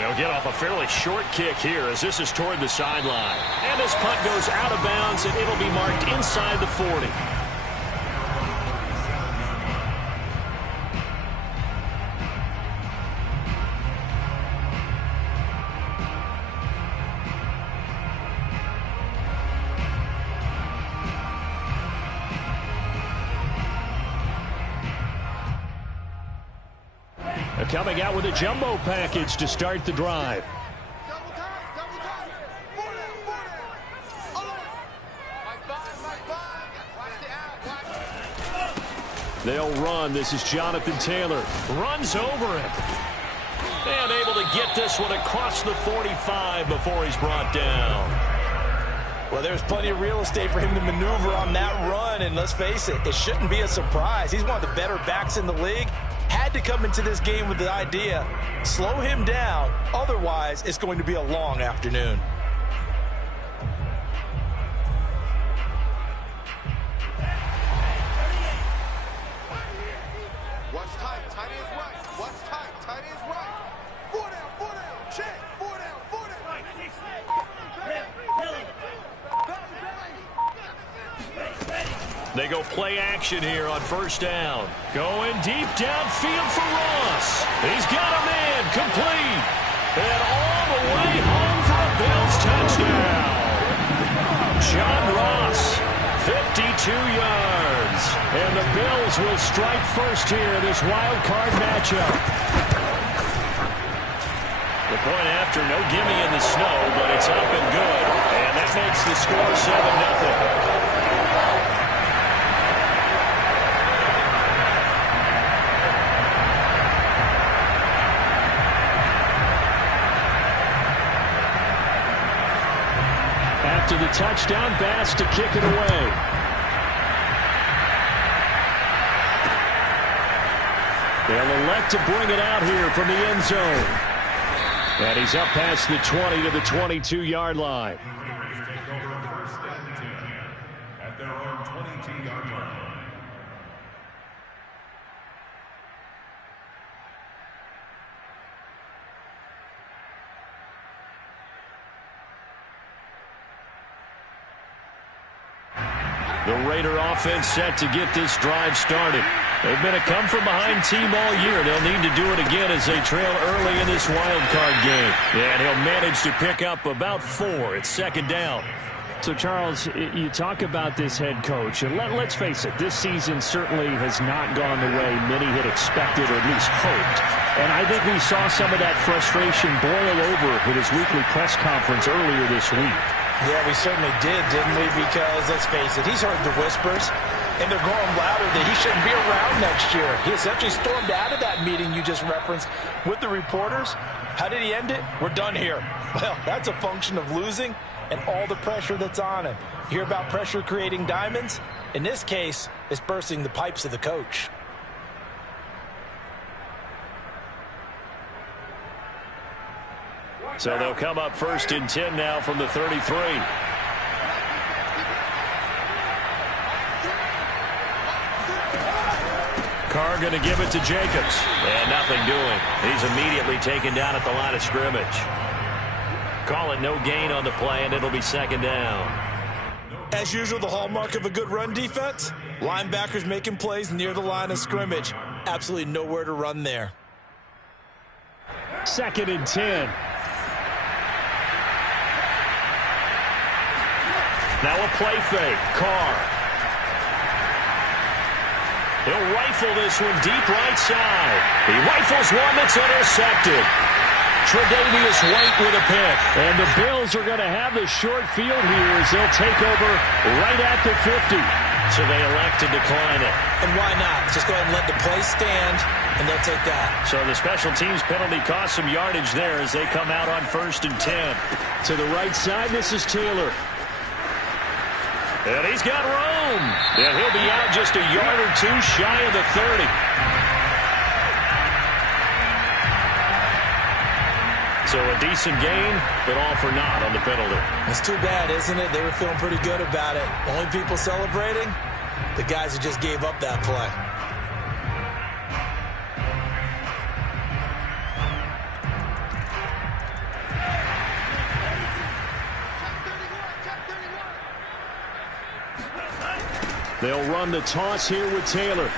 He'll get off a fairly short kick here as this is toward the sideline. And this punt goes out of bounds, and it'll be marked inside the 40. Coming out with a jumbo package to start the drive. They'll run. This is Jonathan Taylor. Runs over him. And able to get this one across the 45 before he's brought down. Well, there's plenty of real estate for him to maneuver on that run. And let's face it, it shouldn't be a surprise. He's one of the better backs in the league. Had to come into this game with the idea, slow him down. Otherwise, it's going to be a long afternoon. What's tight? Tight is right. What's tight? Tight is right. 4 down, check. 4 down, 4 down. They go play action here on first down. Going deep downfield for Ross. He's got a man complete. And all the way home for a Bills touchdown. John Ross, 52 yards. And the Bills will strike first here in this wild card matchup. The point after, no gimme in the snow, but it's up and good. And that makes the score 7-0. To the touchdown pass to kick it away. They'll elect to bring it out here from the end zone. And he's up past the 20 to the 22-yard line. At their own 22-yard line. The Raider offense set to get this drive started. They've been a come-from-behind team all year. They'll need to do it again as they trail early in this wild card game. And he'll manage to pick up about 4. It's second down. So, Charles, you talk about this head coach, and let's face it, this season certainly has not gone the way many had expected or at least hoped. And I think we saw some of that frustration boil over with his weekly press conference earlier this week. Yeah, we certainly did, didn't we? Because, let's face it, he's heard the whispers, and they're growing louder that he shouldn't be around next year. He essentially stormed out of that meeting you just referenced with the reporters. How did he end it? We're done here. Well, that's a function of losing and all the pressure that's on him. You hear about pressure creating diamonds? In this case, it's bursting the pipes of the coach. So they'll come up first and 10 now from the 33. Carr going to give it to Jacobs. And nothing doing. He's immediately taken down at the line of scrimmage. Call it no gain on the play, and it'll be second down. As usual, the hallmark of a good run defense, linebackers making plays near the line of scrimmage. Absolutely nowhere to run there. Second and 10. Now a play fake. Carr. He'll rifle this one deep right side. He rifles one that's intercepted. Tre'Davious White with a pick. And the Bills are going to have the short field here as they'll take over right at the 50. So they elect to decline it. And why not? Just go ahead and let the play stand, and they'll take that. So the special teams penalty cost some yardage there as they come out on first and 10. To the right side, this is Taylor. And he's got room. And he'll be out just a yard or two shy of the 30. So a decent gain, but all for naught on the penalty. It's too bad, isn't it? They were feeling pretty good about it. Only people celebrating, the guys who just gave up that play. They'll run the toss here with Taylor.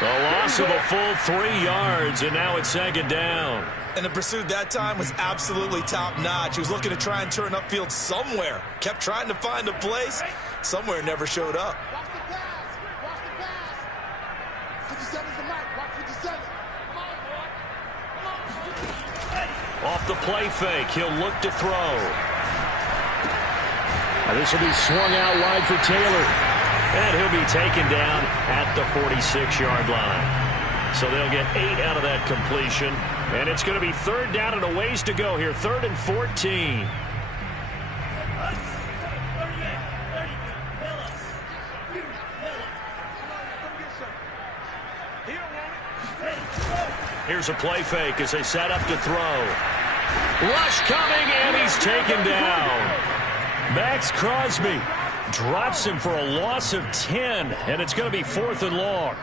A loss of a full 3 yards, and now it's second down. And the pursuit that time was absolutely top-notch. He was looking to try and turn upfield somewhere. Kept trying to find a place. Somewhere never showed up. Watch the pass. Watch the pass. 57's the mic. Watch 57. Off the play fake, he'll look to throw. This will be swung out wide for Taylor. And he'll be taken down at the 46-yard line. So they'll get 8 out of that completion. And it's going to be third down and a ways to go here. 3rd and 14. Here's a play fake as they set up to throw. Rush coming, and he's taken down. Max Crosby drops him for a loss of 10, and it's going to be 4th and long.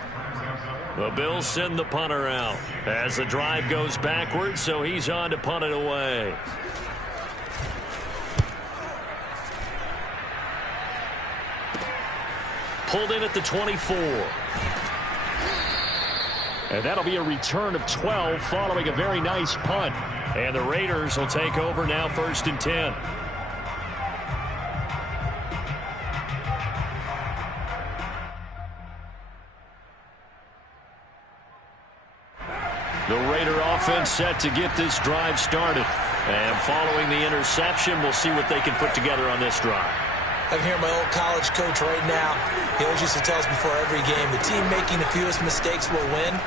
The Bills send the punter out as the drive goes backwards, so he's on to punt it away. Pulled in at the 24. And that'll be a return of 12 following a very nice punt. And the Raiders will take over now, 1st and 10. The Raider offense set to get this drive started. And following the interception, we'll see what they can put together on this drive. I can hear my old college coach right now. He always used to tell us before every game, the team making the fewest mistakes will win.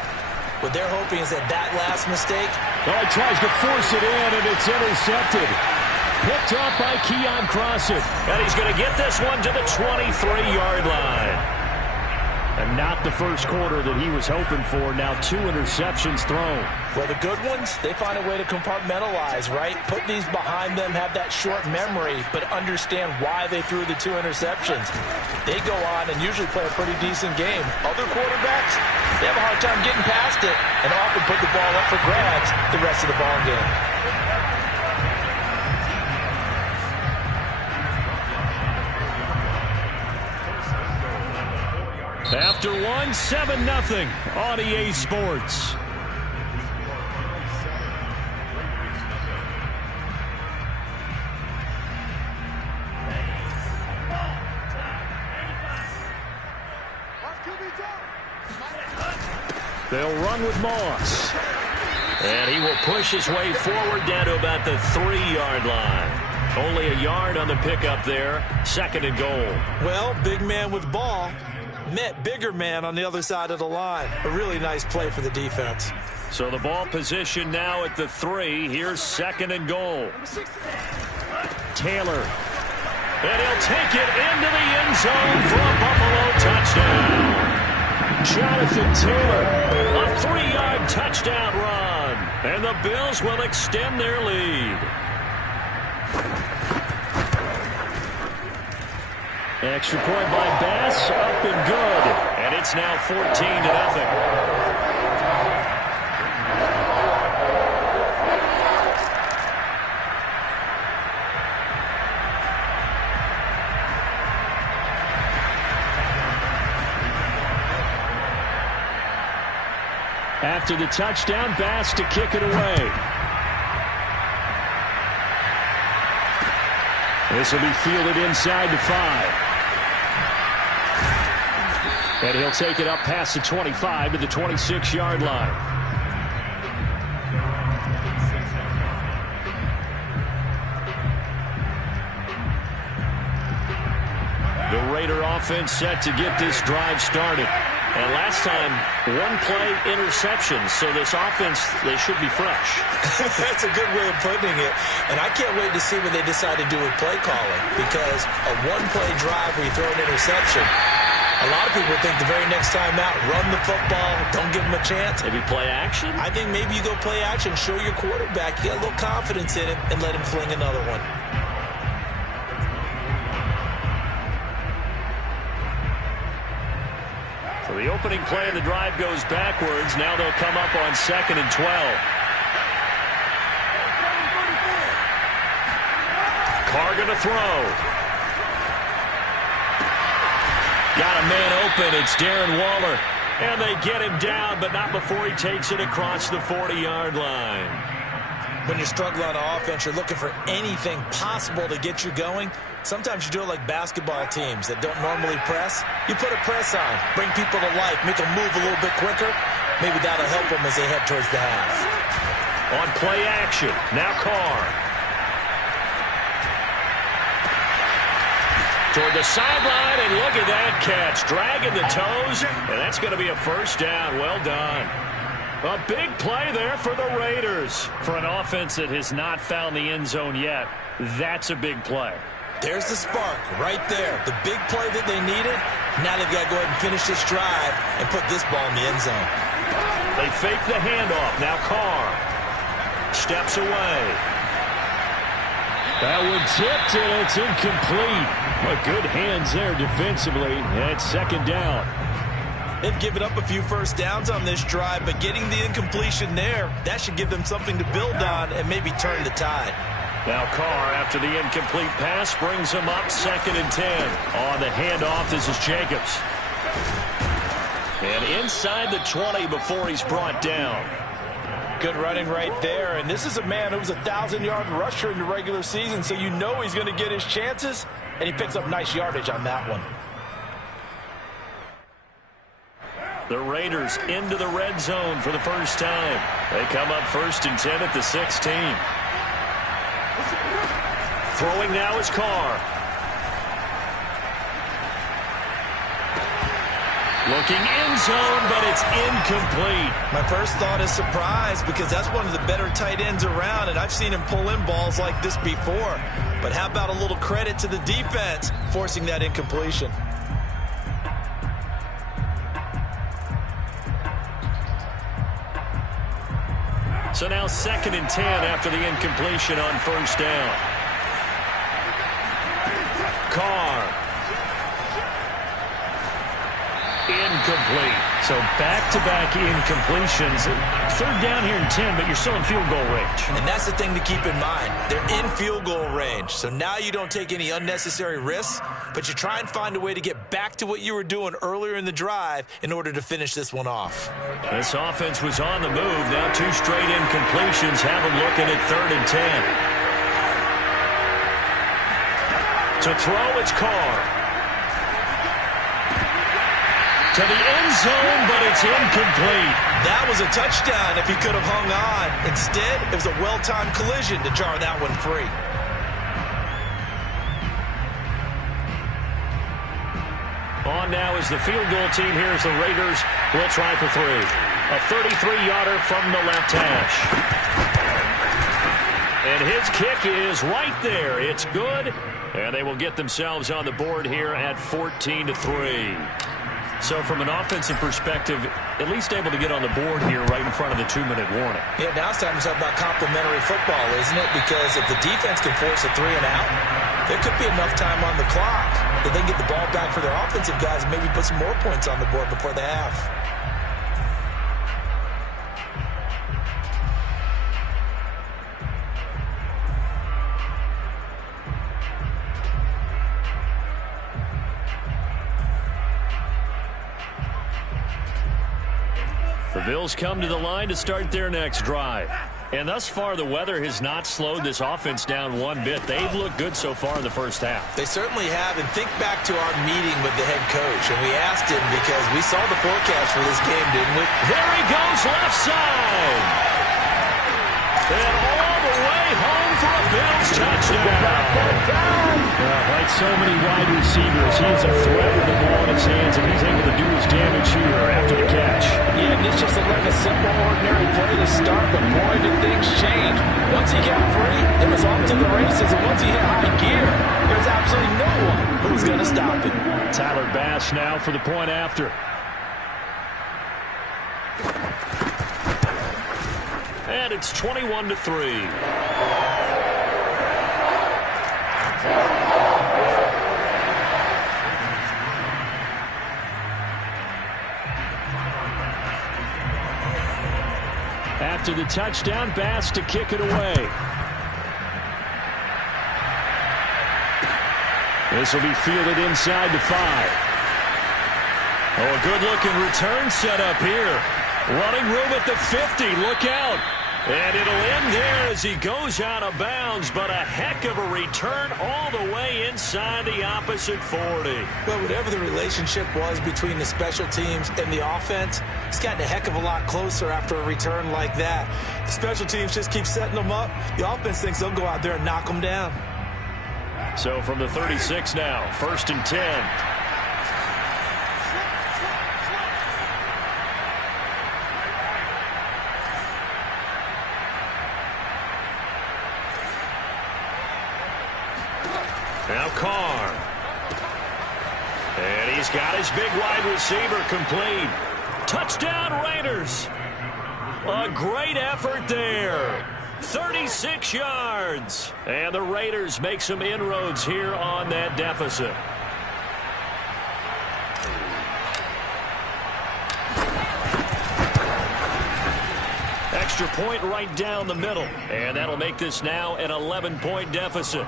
What they're hoping is that last mistake. Oh, he tries to force it in, and it's intercepted. Picked up by Keion Crossen. And he's going to get this one to the 23-yard line. And not the first quarter that he was hoping for. Now 2 interceptions thrown. Well, the good ones, they find a way to compartmentalize, right? Put these behind them, have that short memory, but understand why they threw the 2 interceptions. They go on and usually play a pretty decent game. Other quarterbacks, they have a hard time getting past it and often put the ball up for grabs the rest of the ball game. After 1, 7-0 on EA Sports. They'll run with Moss. And he will push his way forward down to about the 3-yard line. Only a yard on the pickup there. 2nd and goal. Well, big man with ball met bigger man on the other side of the line. A really nice play for the defense. So the ball position now at the 3. Here's 2nd and goal. Taylor. And he'll take it into the end zone for a Buffalo touchdown. Jonathan Taylor. A 3-yard touchdown run. And the Bills will extend their lead. Extra point by Bass, up and good. And it's now 14-0. After the touchdown, Bass to kick it away. This will be fielded inside the 5. And he'll take it up past the 25 to the 26-yard line. The Raider offense set to get this drive started. And last time, 1-play interception. So this offense, they should be fresh. That's a good way of putting it. And I can't wait to see what they decide to do with play calling. Because a 1-play drive where you throw an interception, a lot of people think the very next time out, run the football, don't give them a chance. Maybe play action? I think maybe you go play action, show your quarterback, you get a little confidence in it, and let him fling another one. So the opening play of the drive goes backwards. Now they'll come up on 2nd and 12. Carr going to throw. Got a man open. It's Darren Waller. And they get him down, but not before he takes it across the 40-yard line. When you're struggling on offense, you're looking for anything possible to get you going. Sometimes you do it like basketball teams that don't normally press. You put a press on, bring people to life, make them move a little bit quicker. Maybe that'll help them as they head towards the half. On play action, now Carr. Toward the sideline, and look at that catch. Dragging the toes, and that's going to be a first down. Well done. A big play there for the Raiders. For an offense that has not found the end zone yet, that's a big play. There's the spark right there. The big play that they needed. Now they've got to go ahead and finish this drive and put this ball in the end zone. They fake the handoff. Now Carr steps away. That one tipped, and it's incomplete. But good hands there defensively. And it's second down. They've given up a few first downs on this drive, but getting the incompletion there, that should give them something to build on and maybe turn the tide. Now Carr, after the incomplete pass, brings him up 2nd and 10. On the handoff, this is Jacobs. And inside the 20 before he's brought down. Good running right there, and this is a man who was a 1,000-yard rusher in the regular season, so you know he's going to get his chances, and he picks up nice yardage on that one. The Raiders into the red zone for the first time. They come up 1st and 10 at the 16. Throwing now is Carr. Looking end zone, but it's incomplete. My first thought is surprise because that's one of the better tight ends around, and I've seen him pull in balls like this before. But how about a little credit to the defense forcing that incompletion? So now 2nd and 10 after the incompletion on first down. Carr. Incomplete. So back-to-back incompletions. 3rd down here and 10, but you're still in field goal range. And that's the thing to keep in mind. They're in field goal range. So now you don't take any unnecessary risks, but you try and find a way to get back to what you were doing earlier in the drive in order to finish this one off. This offense was on the move. Now 2 straight incompletions have them looking at 3rd and 10. To throw, it's Carr. To the end zone, but it's incomplete. That was a touchdown if he could have hung on. Instead, it was a well-timed collision to jar that one free. On now is the field goal team. Here's the Raiders. Will try for 3. A 33-yarder from the left hash. And his kick is right there. It's good. And they will get themselves on the board here at 14-3. So from an offensive perspective, at least able to get on the board here right in front of the 2-minute warning. Yeah, now it's time to talk about complementary football, isn't it? Because if the defense can force a 3 and out, there could be enough time on the clock that they can get the ball back for their offensive guys and maybe put some more points on the board before the half. The Bills come to the line to start their next drive. And thus far, the weather has not slowed this offense down one bit. They've looked good so far in the first half. They certainly have. And think back to our meeting with the head coach. And we asked him because we saw the forecast for this game, didn't we? There he goes, left side. And all the way home for a Bills touchdown. Like so many wide receivers, he is a threat with the ball in his hands, and he's able to do his damage here after the catch. Yeah, and this just looked like a simple, ordinary play to start, but boy, did things change. Once he got free, it was off to the races, and once he hit high gear, there's absolutely no one who's going to stop him. Tyler Bass now for the point after. And it's 21-3. After the touchdown, Bass to kick it away. This will be fielded inside the 5. Oh, a good-looking return set up here. Running room at the 50. Look out. And it'll end there as he goes out of bounds, but a heck of a return all the way inside the opposite 40. Well, whatever the relationship was between the special teams and the offense, it's gotten a heck of a lot closer after a return like that. The special teams just keep setting them up. The offense thinks they'll go out there and knock them down. So from the 36 now, 1st and 10. Now Carr. And he's got his big wide receiver complete. Touchdown Raiders. A great effort there. 36 yards. And the Raiders make some inroads here on that deficit. Extra point right down the middle. And that'll make this now an 11-point deficit.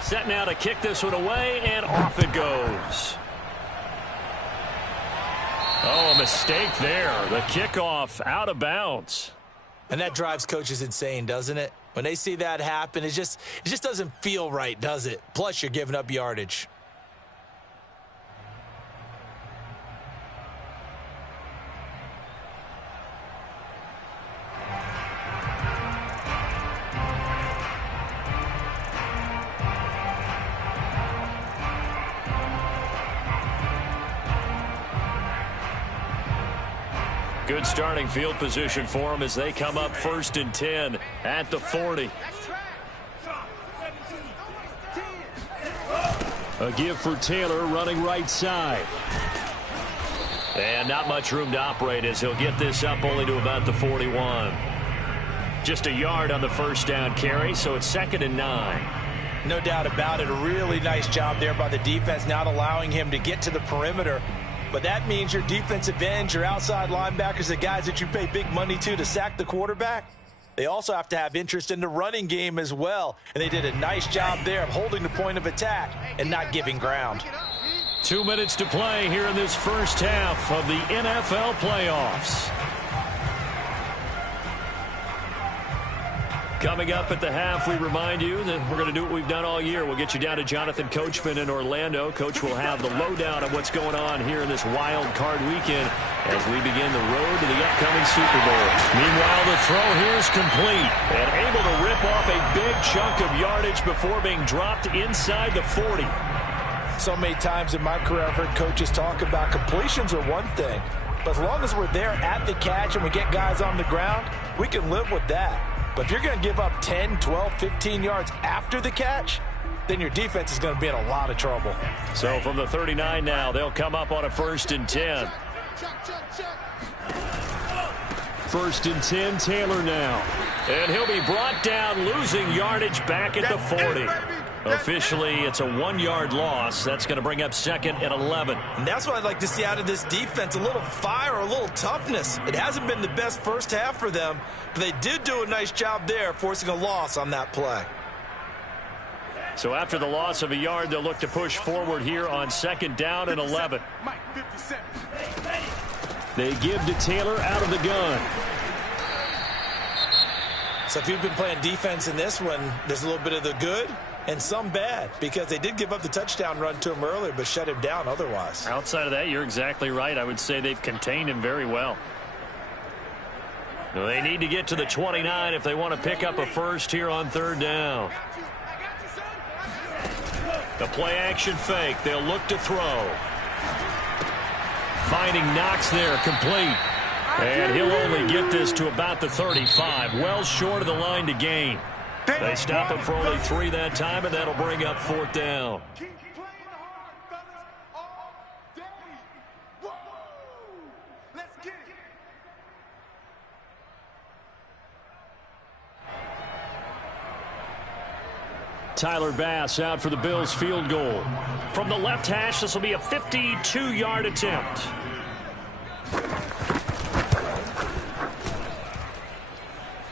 Set now to kick this one away, and off it goes. Oh, a mistake there. The kickoff out of bounds. And that drives coaches insane, doesn't it? When they see that happen, it just doesn't feel right, does it? Plus, you're giving up yardage. Good starting field position for them as they come up 1st and 10 at the 40. A give for Taylor running right side. And not much room to operate as he'll get this up only to about the 41. Just a yard on the first down carry, so it's 2nd and 9. No doubt about it. A really nice job there by the defense, not allowing him to get to the perimeter. But that means your defensive ends, your outside linebackers, the guys that you pay big money to sack the quarterback, they also have to have interest in the running game as well. And they did a nice job there of holding the point of attack and not giving ground. 2 minutes to play here in this first half of the NFL playoffs. Coming up at the half, we remind you that we're going to do what we've done all year. We'll get you down to Jonathan Coachman in Orlando. Coach will have the lowdown on what's going on here in this wild card weekend as we begin the road to the upcoming Super Bowl. Meanwhile, the throw here is complete and able to rip off a big chunk of yardage before being dropped inside the 40. So many times in my career, I've heard coaches talk about completions are one thing, but as long as we're there at the catch and we get guys on the ground, we can live with that. But if you're going to give up 10, 12, 15 yards after the catch, then your defense is going to be in a lot of trouble. So from the 39 now, they'll come up on a 1st and 10. 1st and 10, Taylor now. And he'll be brought down, losing yardage back at the 40. Officially, it's a 1-yard loss. That's going to bring up 2nd and 11. And that's what I'd like to see out of this defense, a little fire, a little toughness. It hasn't been the best first half for them, but they did do a nice job there, forcing a loss on that play. So after the loss of a yard, they'll look to push forward here on 2nd down and 11. They give to Taylor out of the gun. So if you've been playing defense in this one, there's a little bit of the good and some bad, because they did give up the touchdown run to him earlier, but shut him down otherwise. Outside of that, you're exactly right. I would say they've contained him very well. They need to get to the 29 if they want to pick up a first here on 3rd down. The play action fake. They'll look to throw. Finding Knox there, complete. And he'll only get this to about the 35, well short of the line to gain. They stop him for only 3 that time, and that'll bring up 4th down. Tyler Bass out for the Bills field goal. From the left hash, this will be a 52-yard attempt.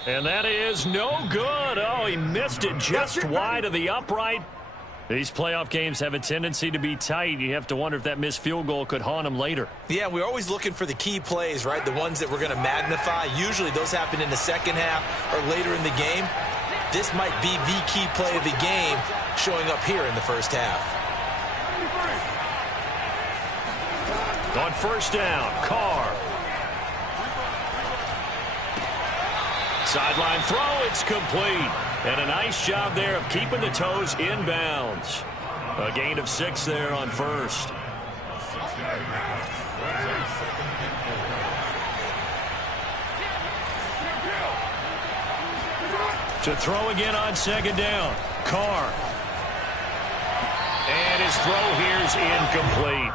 And that is no good. Oh, he missed it just wide of the upright. These playoff games have a tendency to be tight. You have to wonder if that missed field goal could haunt him later. Yeah, we're always looking for the key plays, right? The ones that we're going to magnify. Usually those happen in the second half or later in the game. This might be the key play of the game showing up here in the first half. On first down, Carr. Sideline throw, it's complete. And a nice job there of keeping the toes inbounds. A gain of 6 there on first. To throw again on second down, Carr. And his throw here's incomplete.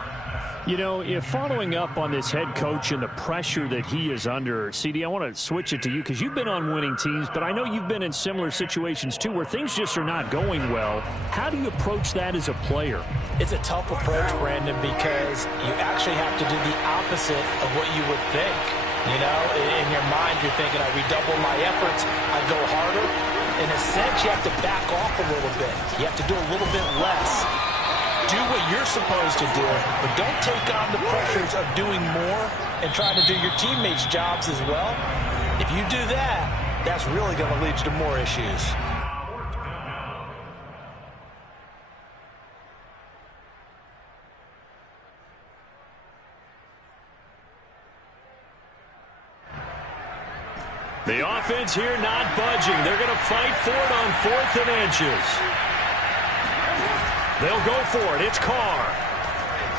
You know, if following up on this head coach and the pressure that he is under, CD, I want to switch it to you because you've been on winning teams, but I know you've been in similar situations too where things just are not going well. How do you approach that as a player? It's a tough approach, Brandon, because you actually have to do the opposite of what you would think. You know, in your mind, you're thinking, I redouble my efforts, I go harder. In a sense, you have to back off a little bit. You have to do a little bit less. Do what you're supposed to do, but don't take on the pressures of doing more and trying to do your teammates' jobs as well. If you do that, that's really going to lead you to more issues. The offense here not budging. They're going to fight for it on 4th and inches. They'll go for it. It's Carr.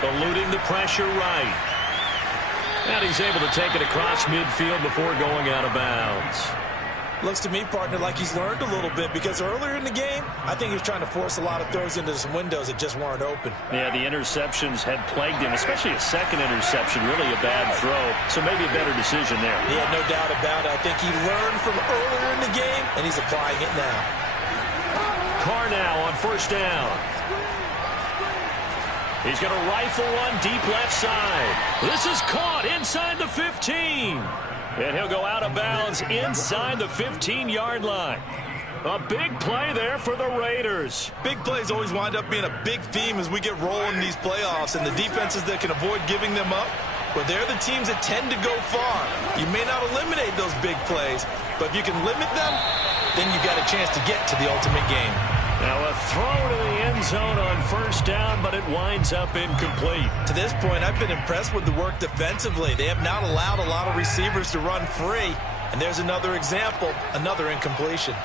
Eluding the pressure right. And he's able to take it across midfield before going out of bounds. Looks to me, partner, like he's learned a little bit because earlier in the game, I think he was trying to force a lot of throws into some windows that just weren't open. Yeah, the interceptions had plagued him, especially a second interception, really a bad throw. So maybe a better decision there. Yeah, no doubt about it. I think he learned from earlier in the game, and he's applying it now. Carr now on first down. He's going to rifle one deep left side. This is caught inside the 15. And he'll go out of bounds inside the 15-yard line. A big play there for the Raiders. Big plays always wind up being a big theme as we get rolling in these playoffs, and the defenses that can avoid giving them up, well, they're the teams that tend to go far. You may not eliminate those big plays, but if you can limit them, then you got a chance to get to the ultimate game. Now a throw to the end zone on first down, but it winds up incomplete. To this point, I've been impressed with the work defensively. They have not allowed a lot of receivers to run free. And there's another example, another incompletion.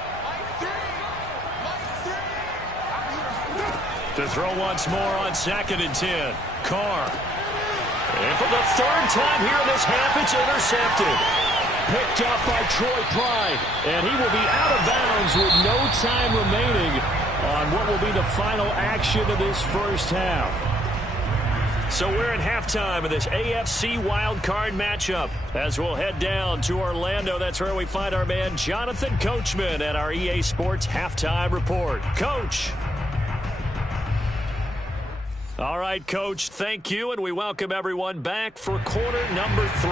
To throw once more on 2nd and 10. Carr. And for the 3rd time here in this half, it's intercepted. Picked up by Troy Pride. And he will be out of bounds with no time remaining on what will be the final action of this first half. So we're at halftime of this AFC wildcard matchup as we'll head down to Orlando. That's where we find our man Jonathan Coachman at our EA Sports Halftime Report. Coach. All right, Coach, thank you, and we welcome everyone back for quarter number 3.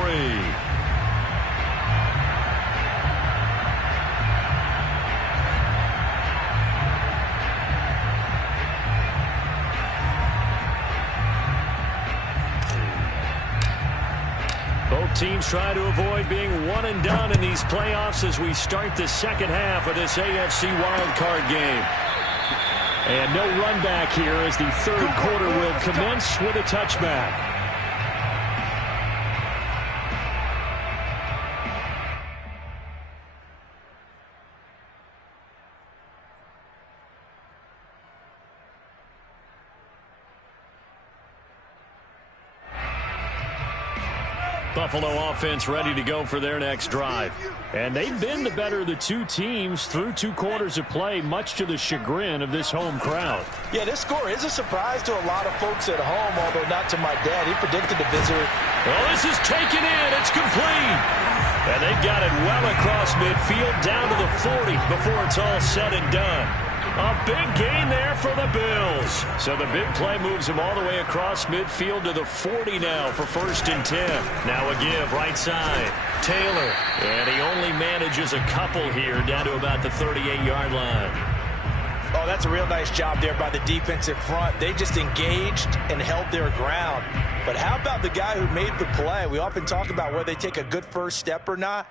Both teams try to avoid being one and done in these playoffs as we start the second half of this AFC wildcard game. And no run back here as the 3rd quarter will commence with a touchback. Buffalo offense ready to go for their next drive. And they've been the better of the two teams through 2 quarters of play, much to the chagrin of this home crowd. Yeah, this score is a surprise to a lot of folks at home, although not to my dad. He predicted the visitor. Well, this is taken in. It's complete. And they've got it well across midfield down to the 40 before it's all said and done. A big gain there for the Bills. So the big play moves him all the way across midfield to the 40 now for 1st and 10. Now a give right side. Taylor. And he only manages a couple here down to about the 38-yard line. Oh, that's a real nice job there by the defensive front. They just engaged and held their ground. But how about the guy who made the play? We often talk about whether they take a good first step or not.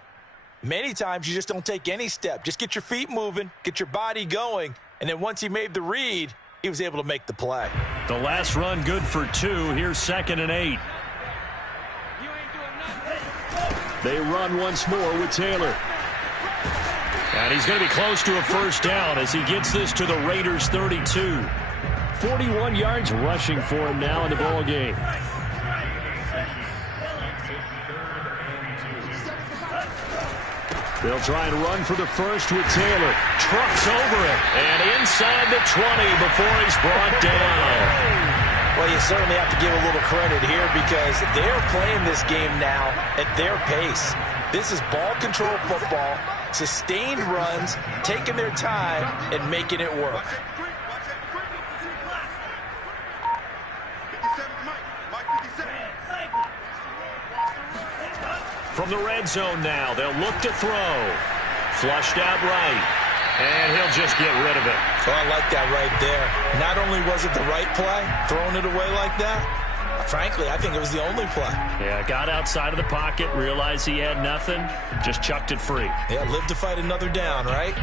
Many times you just don't take any step. Just get your feet moving, get your body going, and then once he made the read, he was able to make the play. The last run good for 2. Here's 2nd and 8. They run once more with Taylor. And he's going to be close to a first down as he gets this to the Raiders' 32. 41 yards rushing for him now in the ball game. They'll try and run for the first with Taylor. Trucks over it. And inside the 20 before he's brought down. Well, you certainly have to give a little credit here because they're playing this game now at their pace. This is ball control football, sustained runs, taking their time, and making it work. From the red zone now, they'll look to throw. Flushed out right. And he'll just get rid of it. Oh, I like that right there. Not only was it the right play, throwing it away like that, frankly, I think it was the only play. Yeah, got outside of the pocket, realized he had nothing, just chucked it free. Yeah, live to fight another down, right?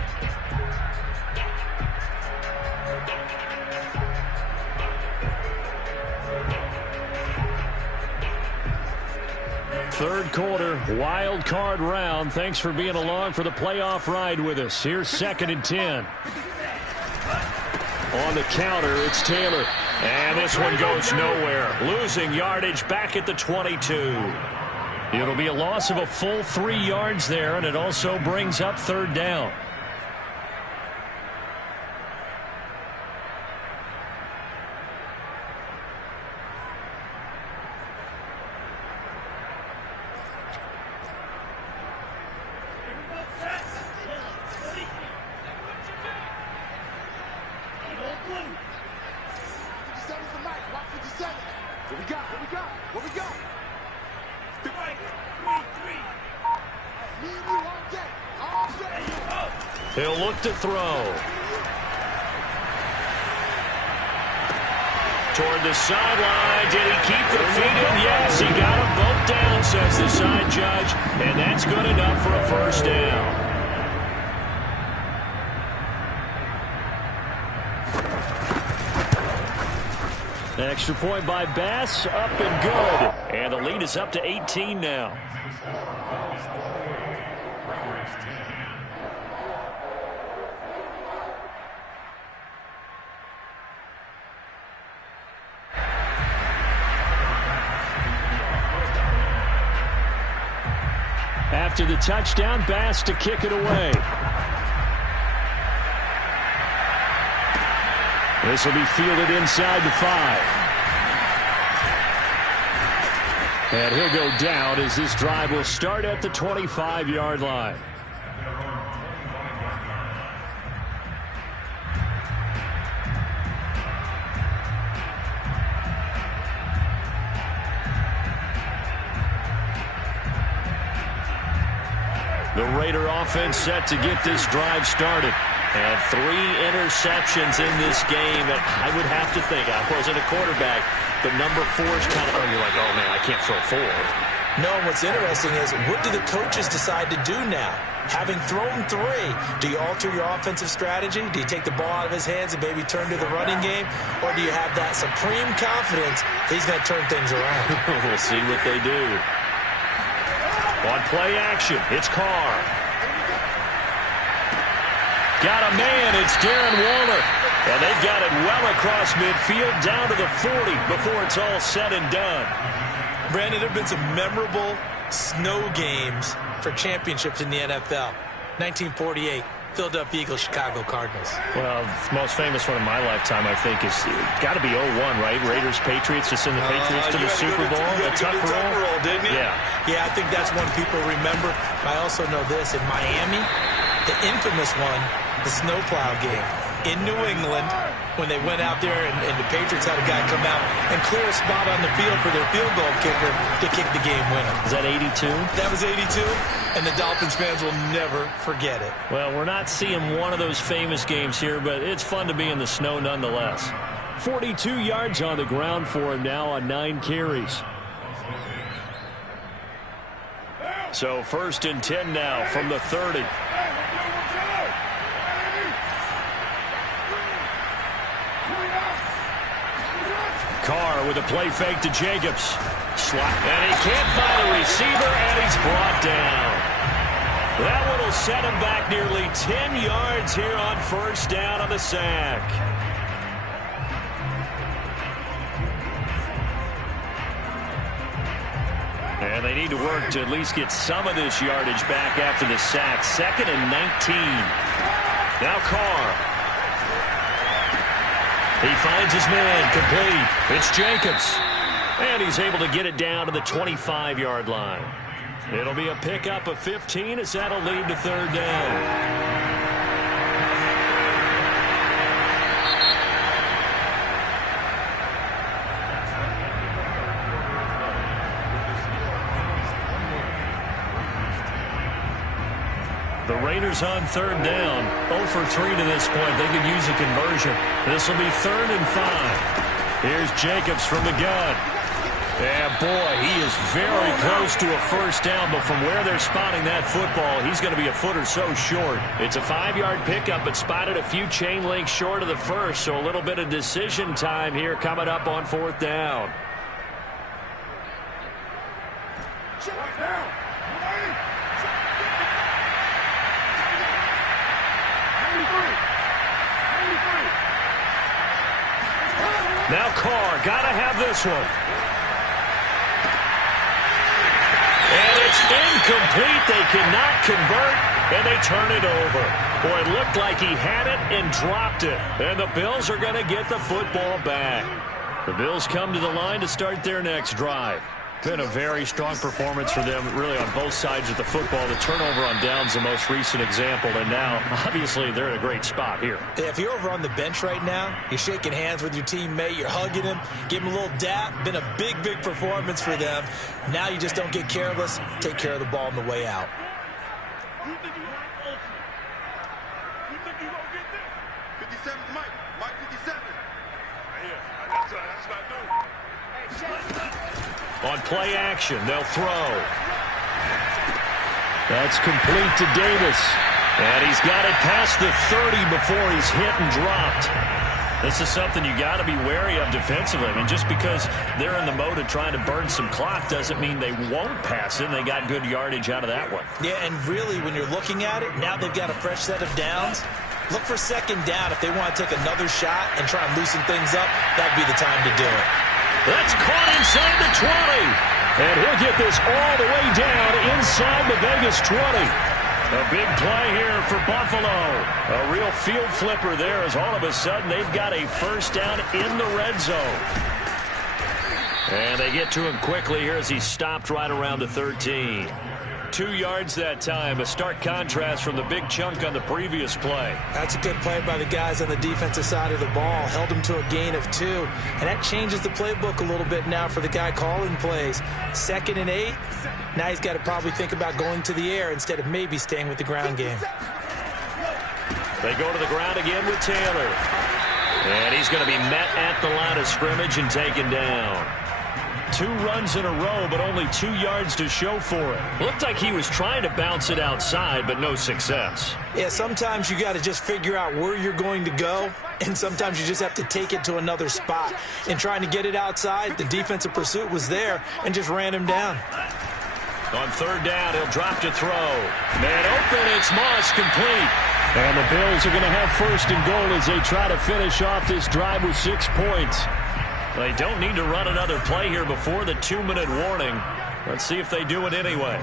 Third quarter, wild card round. Thanks for being along for the playoff ride with us. Here's 2nd and 10. On the counter, it's Taylor. And this one goes nowhere. Losing yardage back at the 22. It'll be a loss of a full 3 yards there, and it also brings up 3rd down. He'll look to throw. Toward the sideline. Did he keep the feet in? Yes, he got them both down, says the side judge. And that's good enough for a first down. Extra point by Bass, up and good. And the lead is up to 18 now. After the touchdown, Bass to kick it away. This will be fielded inside the 5. And he'll go down as this drive will start at the 25-yard line. The Raider offense set to get this drive started. And 3 interceptions in this game. And I would have to think, I wasn't a quarterback, but number 4 is kind of, you're like, oh, man, I can't throw 4. No, what's interesting is, what do the coaches decide to do now? Having thrown 3, do you alter your offensive strategy? Do you take the ball out of his hands and maybe turn to the running game? Or do you have that supreme confidence he's going to turn things around? We'll see what they do. On play action, it's Carr. Got a man, it's Darren Waller. And they've got it well across midfield, down to the 40 before it's all said and done. Brandon, there have been some memorable snow games for championships in the NFL. 1948, Philadelphia Eagles, Chicago Cardinals. Well, the most famous one in my lifetime, I think, is got to be 01, right? Raiders, Patriots, to send the Patriots to the Super Bowl. A Tuck roll, didn't you? Yeah, I think that's one people remember. I also know this, in Miami, the infamous one, the snowplow game. in New England when they went out there and the Patriots had a guy come out and clear a spot on the field for their field goal kicker to kick the game winner. Is that 82? That was 82, and the Dolphins fans will never forget it. Well, we're not seeing one of those famous games here, but it's fun to be in the snow nonetheless. 42 yards on the ground for him now on 9 carries. So 1st and 10 now from the 30. Carr with a play fake to Jacobs. And he can't find a receiver, and he's brought down. That one will set him back nearly 10 yards here on 1st down on the sack. And they need to work to at least get some of this yardage back after the sack. 2nd and 19. Now Carr. He finds his man complete. It's Jacobs. And he's able to get it down to the 25-yard line. It'll be a pickup of 15 as that'll lead to 3rd down. The Raiders on 3rd down. 0 for 3 to this point. They could use a conversion. This will be 3rd and 5. Here's Jacobs from the gun. And boy, he is very close to a 1st down, but from where they're spotting that football, he's going to be a foot or so short. It's a 5-yard pickup, but spotted a few chain links short of the 1st, so a little bit of decision time here coming up on 4th down. Now Carr, got to have this one. And it's incomplete. They cannot convert, and they turn it over. Boy, it looked like he had it and dropped it. And the Bills are going to get the football back. The Bills come to the line to start their next drive. Been a very strong performance for them, really, on both sides of the football. The turnover on downs, the most recent example, and now, obviously, they're in a great spot here. If you're over on the bench right now, you're shaking hands with your teammate, you're hugging him, give him a little dap. Been a big, big performance for them. Now you just don't get careless. Take care of the ball on the way out. You think you gonna get this? 57's Mike. Mike 57. Right here. That's what I do. On play action, they'll throw. That's complete to Davis. And he's got it past the 30 before he's hit and dropped. This is something you got to be wary of defensively. I mean, just because they're in the mode of trying to burn some clock doesn't mean they won't pass it. They got good yardage out of that one. Yeah, and really, when you're looking at it, now they've got a fresh set of downs. Look for 2nd down. If they want to take another shot and try and loosen things up, that'd be the time to do it. That's caught inside the 20. And he'll get this all the way down inside the Vegas 20. A big play here for Buffalo. A real field flipper there as all of a sudden they've got a 1st down in the red zone. And they get to him quickly here as he stopped right around the 13. 2 yards that time, a stark contrast from the big chunk on the previous play. That's a good play by the guys on the defensive side of the ball. Held them to a gain of 2. And that changes the playbook a little bit now for the guy calling plays. 2nd and 8. Now he's got to probably think about going to the air instead of maybe staying with the ground game. They go to the ground again with Taylor. And he's going to be met at the line of scrimmage and taken down. 2 runs in a row, but only 2 yards to show for it. Looked like he was trying to bounce it outside, but no success. Yeah, sometimes you got to just figure out where you're going to go, and sometimes you just have to take it to another spot. And trying to get it outside, the defensive pursuit was there and just ran him down. On 3rd down, he'll drop to throw. Man open, it's Moss, complete. And the Bills are going to have 1st and goal as they try to finish off this drive with 6 points. They don't need to run another play here before the 2-minute warning. Let's see if they do it anyway.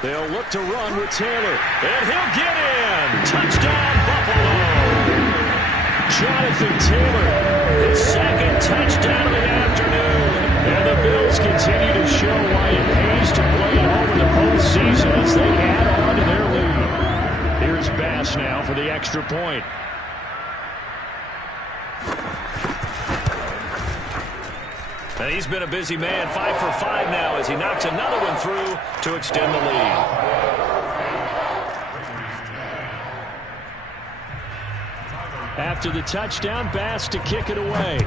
They'll look to run with Taylor. And he'll get in. Touchdown, Buffalo. Jonathan Taylor, his 2nd touchdown of the afternoon. And the the Bills continue to show why it pays to play at home in the postseason as they add on to their lead. Here's Bass now for the extra point. And he's been a busy man, 5 for 5 now as he knocks another one through to extend the lead. After the touchdown, Bass to kick it away.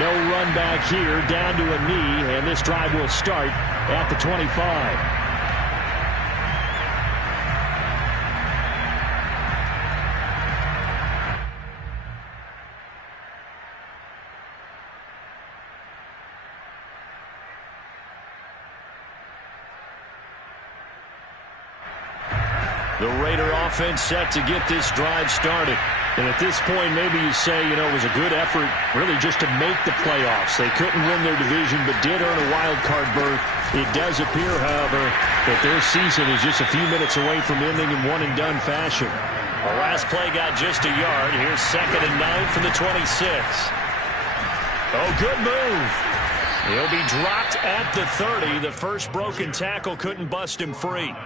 No run back here, down to a knee, and this drive will start at the 25. The Raider offense set to get this drive started. And at this point, maybe you say, it was a good effort really just to make the playoffs. They couldn't win their division, but did earn a wild card berth. It does appear, however, that their season is just a few minutes away from ending in one-and-done fashion. The last play got just a yard. Here's 2nd and 9 from the 26. Oh, good move. He'll be dropped at the 30. The first broken tackle couldn't bust him free.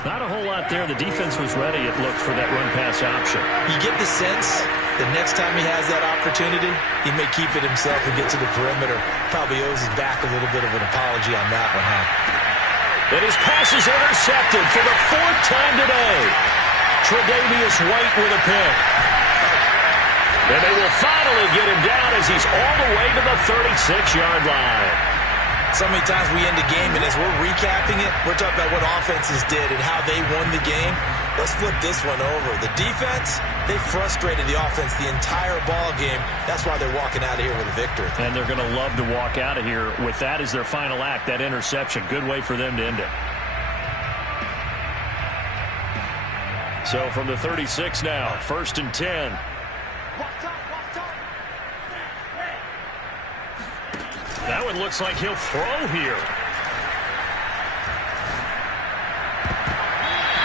Not a whole lot there. The defense was ready, it looked, for that run-pass option. You get the sense the next time he has that opportunity, he may keep it himself and get to the perimeter. Probably owes his back a little bit of an apology on that one, huh? And his pass is intercepted for the 4th time today. Tre'Davious White with a pick. And they will finally get him down as he's all the way to the 36-yard line. So many times we end a game, and as we're recapping it, we're talking about what offenses did and how they won the game. Let's flip this one over. The defense, they frustrated the offense the entire ball game. That's why they're walking out of here with a victory. And they're going to love to walk out of here with that as their final act, that interception. Good way for them to end it. So from the 36 now, 1st and 10. That one looks like he'll throw here.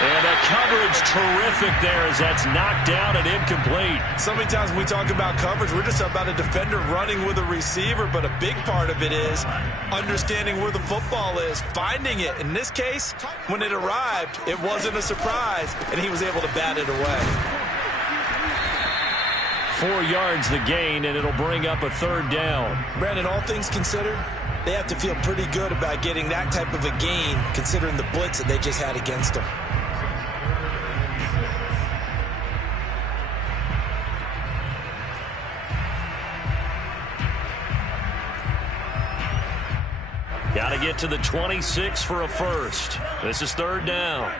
And the coverage terrific there as that's knocked down and incomplete. So many times when we talk about coverage, we're just about a defender running with a receiver, but a big part of it is understanding where the football is, finding it. In this case, when it arrived, it wasn't a surprise, and he was able to bat it away. 4 yards the gain, and it'll bring up a 3rd down. Brandon, all things considered, they have to feel pretty good about getting that type of a gain, considering the blitz that they just had against them. Got to get to the 26 for a first. This is 3rd down.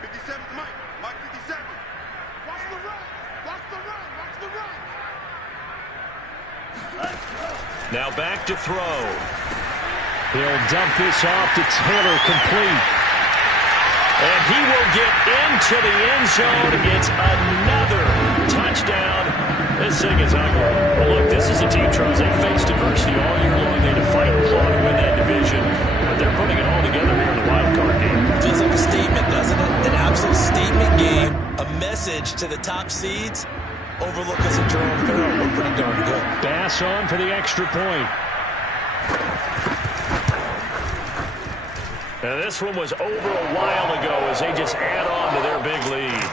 57 Mike. Mike 57. Watch the run. Watch the run. Watch the run. Now back to throw. He'll dump this off to Taylor, complete. And he will get into the end zone. It's another touchdown. This thing is ugly. Well, look, this is a team, Charles. They faced adversity all year long. They had to fight and claw to win that division. But they're putting it all together here in the wild card game. Feels like a statement, doesn't it? An absolute statement game. A message to the top seeds. Overlook us at Jerome Carroll. We're pretty darn good. Bass on for the extra point. Now, this one was over a while ago as they just add on to their big lead.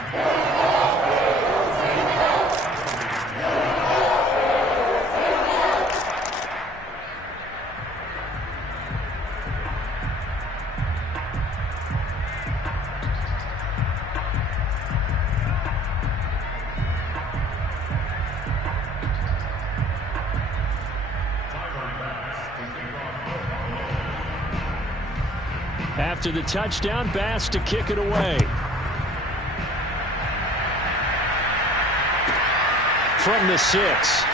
After the touchdown, Bass to kick it away. From the 6.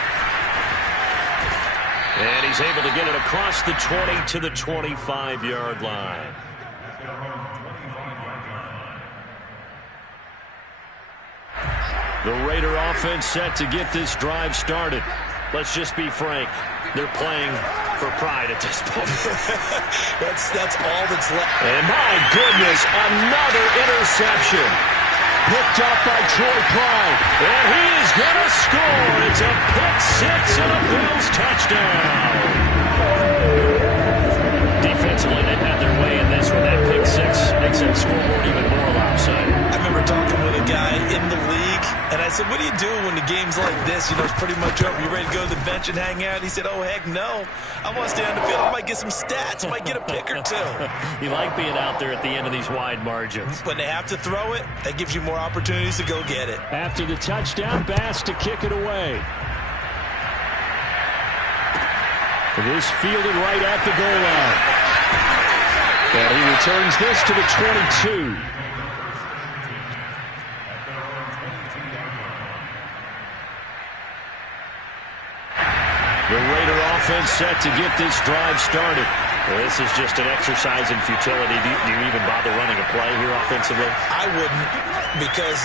And he's able to get it across the 20 to the 25-yard line. The Raider offense set to get this drive started. Let's just be frank. They're playing for pride at this point. That's all that's left. And my goodness, another interception. picked up by Troy Pride. And he is going to score. It's a pick six and a Bills touchdown. Defensively, they've had their way in this one. That pick six makes that scoreboard even more lopsided. I remember talking with a guy in the league, and I said, what do you do when the game's like this? You know, it's pretty much over. You ready to go to the bench and hang out? He said, oh, heck no. I want to stay on the field. I might get some stats. I might get a pick or two. You like being out there at the end of these wide margins. When they have to throw it, that gives you more opportunities to go get it. After the touchdown, Bass to kick it away. It is fielded right at the goal line. And he returns this to the 22. The Raider offense set to get this drive started. Well, this is just an exercise in futility. Do you even bother running a play here offensively? I wouldn't, because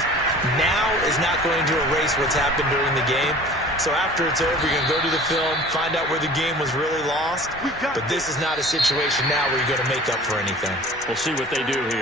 now is not going to erase what's happened during the game. So after it's over, you're going to go to the film, find out where the game was really lost. But this is not a situation now where you're going to make up for anything. We'll see what they do here.